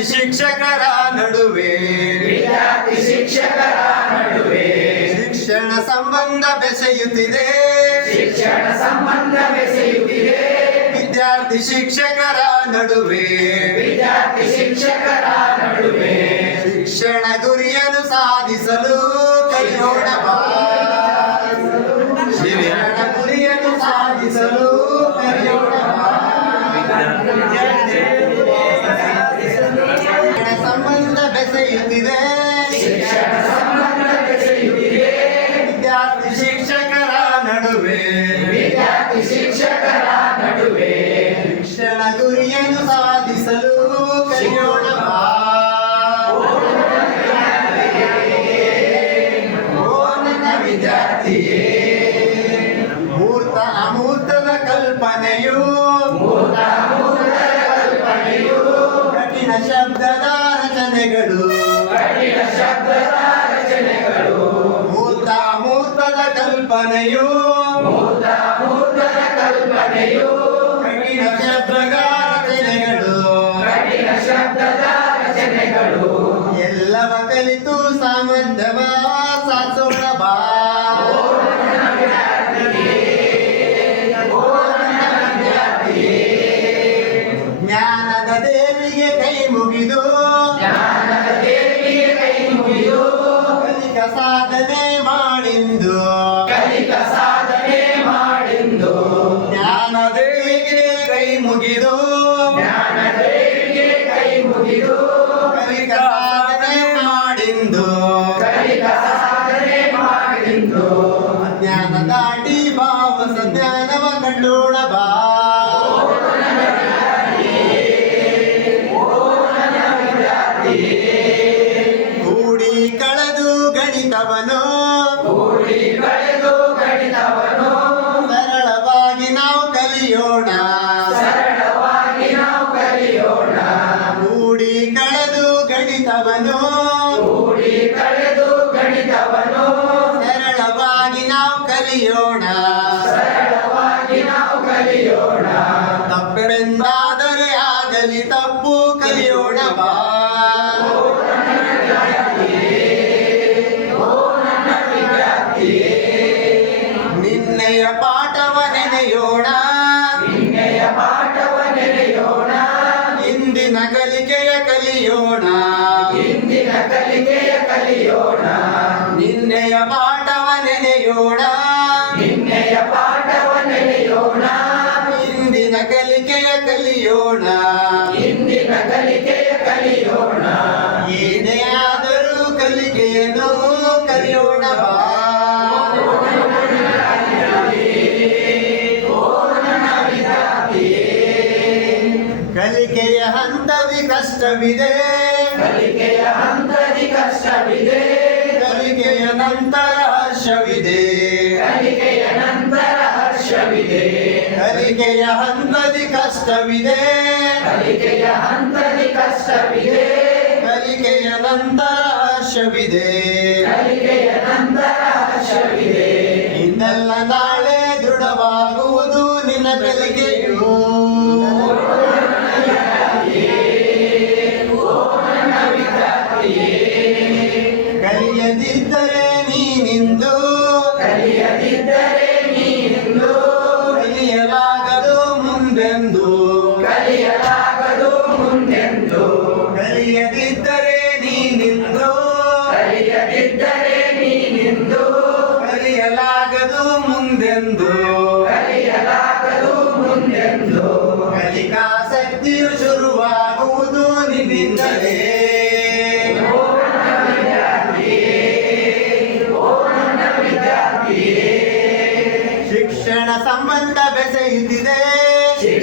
ವಿದ್ಯಾರ್ಥಿ ಶಿಕ್ಷಕರ ನಡುವೆ. ವಿದ್ಯಾರ್ಥಿ ಶಿಕ್ಷಕರ ನಡುವೆ. ಶಿಕ್ಷಣ ಸಂಬಂಧ ಬೆಸೆಯುತ್ತಿದೆ. ಶಿಕ್ಷಣ ಸಂಬಂಧ ಬೆಸೆಯುತ್ತಿದೆ. ವಿದ್ಯಾರ್ಥಿ ಶಿಕ್ಷಕರ ನಡುವೆ. ವಿದ್ಯಾರ್ಥಿ ಶಿಕ್ಷಕರ ನಡುವೆ. ಶಿಕ್ಷಣ ಕಲ್ಪನೆಯು ಕಠಿಣ ಶಬ್ದದ ರಚನೆಗಳು. ಮೂರ್ತ ಮೂರ್ತದ ಕಲ್ಪನೆಯು ಕಠಿಣ ಶಬ್ದದ ರಚನೆಗಳು. ಕಠಿಣ ಶಬ್ದದ ಸರಳವಾಗಿ ನಾವು ಕಲಿಯೋಣ. ಸರಳವಾಗಿ ನಾವು ಕಲಿಯೋಣ. ಕೂಡಿ ಕಳೆದು ಗಣಿತವನು. ಕೂಡಿ ಕಳೆದು ಗಣಿತವನು. ಸರಳವಾಗಿ ನಾವು ಕಲಿಯೋಣ. ಸರಳವಾಗಿ ನಾವು ಕಲಿಯೋಣ. ತಪ್ಪೆಂದಾದರೆ ಆಗಲಿ ತಪ್ಪು ಕಲಿಯೋಣ ಬಾ. ನಿನ್ನೆಯ ಪಾಠವ ನೆನೆಯೋಣ ನಿನ್ನೆಯ ಪಾಠವ ನೆನೆಯೋಣ ಇಂದಿನ ಕಲಿಕೆಯ ಕಲಿಯೋಣ. ಇಂದಿನ ಕಲಿಕೆಯ ಕಲಿಯೋಣ ನಿನ್ನೆಯ ಪಾಠವ ನೆನೆಯೋಣ ನಿನ್ನೆಯ ಪಾಠವ ನೆನೆಯೋಣ ಇಂದಿನ ಕಲಿಕೆಯ ಕಲಿಯೋಣ ಇಂದಿನ ಕಲಿಕೆಯ ಕಲಿಯೋಣ. ಹಂತದಿ ಕಷ್ಟವಿದೆ. ಕಲಿಕೆಯ ಹಂತದಿ ಕಷ್ಟವಿದೆ. ಕಲಿಕೆಯ ನಂತರ ಹರ್ಷವಿದೆ. ಕಲಿಕೆಯ ನಂತರ ಹರ್ಷವಿದೆ. ಕಲಿಕೆಯ ಹಂತದಿ ಕಷ್ಟವಿದೆ. ಕಲಿಕೆಯ ಹಂತದಿ ಕಷ್ಟವಿದೆ. ಕಲಿಕೆಯ ನಂತರ ಹರ್ಷವಿದೆ. ಕಲಿಕೆಯ ನಂತರ ಹರ್ಷವಿದೆ. ಮುಂದೆಂದು ಕಲಿಯಲಾಗದು ಮುಂದೆಂದು. ಕಲಿಯದಿದ್ದರೆ ನೀನಿಂದು ಕಲಿಯದಿದ್ದರೆ ನೀನೆಂದು ಕಲಿಯಲಾಗದು ಮುಂದೆಂದು.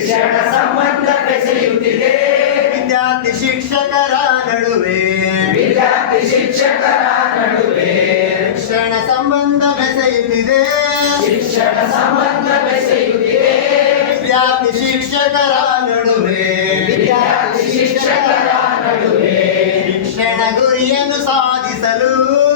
ಶಿಕ್ಷಣ ಸಂಬಂಧ ಬೆಸೆಯುತ್ತಿದೆ. ವಿದ್ಯಾರ್ಥಿ ಶಿಕ್ಷಕರ ನಡುವೆ. ವಿದ್ಯಾರ್ಥಿ ಶಿಕ್ಷಕರ ನಡುವೆ. ಶಿಕ್ಷಣ ಸಂಬಂಧ ಬೆಸೆಯುತ್ತಿದೆ. ಶಿಕ್ಷಣ ಸಂಬಂಧ ಬೆಸೆಯುತ್ತಿದೆ. ವಿದ್ಯಾರ್ಥಿ ಶಿಕ್ಷಕರ ನಡುವೆ. ವಿದ್ಯಾರ್ಥಿ ಶಿಕ್ಷಕರ ನಡುವೆ. ಶಿಕ್ಷಣ ಗುರಿಯನ್ನು ಸಾಧಿಸಲು